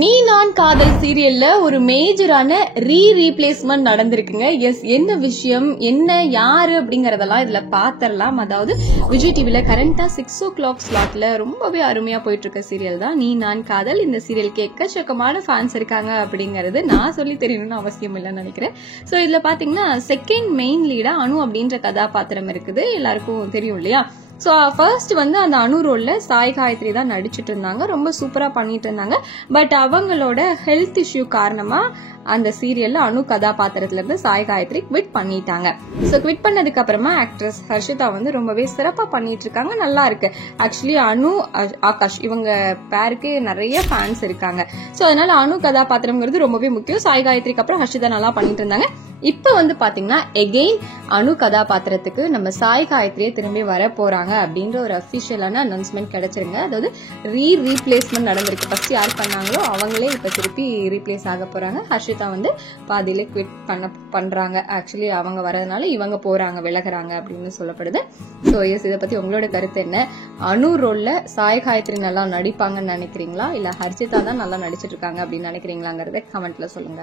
நீ நான் காதல் சீரியல்ல ஒரு மேஜரான ரீப்ளேஸ்மெண்ட் நடந்திருக்குங்க. எஸ், என்ன விஷயம், என்ன, யாரு அப்படிங்கறதெல்லாம் இதுல பாத்திரலாம். அதாவது விஜய் டிவில கரண்டா 6 o'clock ஸ்லாட்ல ரொம்பவே அருமையா போயிட்டு இருக்க சீரியல் தான் நீ நான் காதல். இந்த சீரியலுக்கு எக்கச்சக்கமான ஃபேன்ஸ் இருக்காங்க அப்படிங்கறது நான் சொல்லி தெரியணும்னு அவசியம் இல்லைன்னு நினைக்கிறேன். சோ இதுல பாத்தீங்கன்னா செகண்ட் மெயின் லீடா அனு அப்படின்ற கதாபாத்திரம் இருக்குது, எல்லாருக்கும் தெரியும் இல்லையா. சோ ஃபர்ஸ்ட் வந்து அந்த அனு ரோல்ல சாய் காயத்ரி தான் நடிச்சிட்டு இருந்தாங்க, ரொம்ப சூப்பரா பண்ணிட்டு இருந்தாங்க. பட் அவங்களோட ஹெல்த் இஷ்யூ காரணமா அந்த சீரியல்ல அனு கதாபாத்திரத்துல இருந்து சாய் காயத்ரி குவிட் பண்ணிட்டாங்க. சோ குவிட் பண்ணதுக்கு அப்புறமா ஆக்ட்ரஸ் ஹர்ஷிதா வந்து ரொம்பவே சிறப்பா பண்ணிட்டு இருக்காங்க, நல்லா இருக்கு. ஆக்சுவலி அனு ஆகாஷ் இவங்க பேருக்கு நிறைய ஃபேன்ஸ் இருக்காங்க. சோ அதனால அனு கதாபாத்திரம்ங்கிறது ரொம்பவே முக்கியம். சாய் காயத்ரிக்கு அப்புறம் ஹர்ஷிதா நல்லா பண்ணிட்டு இருந்தாங்க. இப்ப வந்து பாத்தீங்கன்னா எகெயின் அனு கதாபாத்திரத்துக்கு நம்ம சாய் காயத்ரியே திரும்பி வர போறாங்க அப்படின்ற ஒரு அபிஷியலான அனௌன்ஸ்மெண்ட் கிடைச்சிருங்க. அதாவது ரீப்ளேஸ்மெண்ட் நடந்திருக்கு. ஃபர்ஸ்ட் யார் பண்ணாங்களோ அவங்களே இப்ப திருப்பி ரீப்ளேஸ் ஆக போறாங்க. ஹர்ஷிதா வந்து பாதியில குவிட் பண்றாங்க. ஆக்சுவலி அவங்க வரதுனால இவங்க போறாங்க, விலகுறாங்க அப்படின்னு சொல்லப்படுது. சோ எஸ், இதை பத்தி உங்களோட கருத்து என்ன? அனு ரோல்ல சாய் காயத்ரி நல்லா நடிப்பாங்கன்னு நினைக்கிறீங்களா, இல்ல ஹர்ஷிதா தான் நல்லா நடிச்சிட்டு இருக்காங்க அப்படின்னு நினைக்கிறீங்களாங்கிறத கமெண்ட்ல சொல்லுங்க.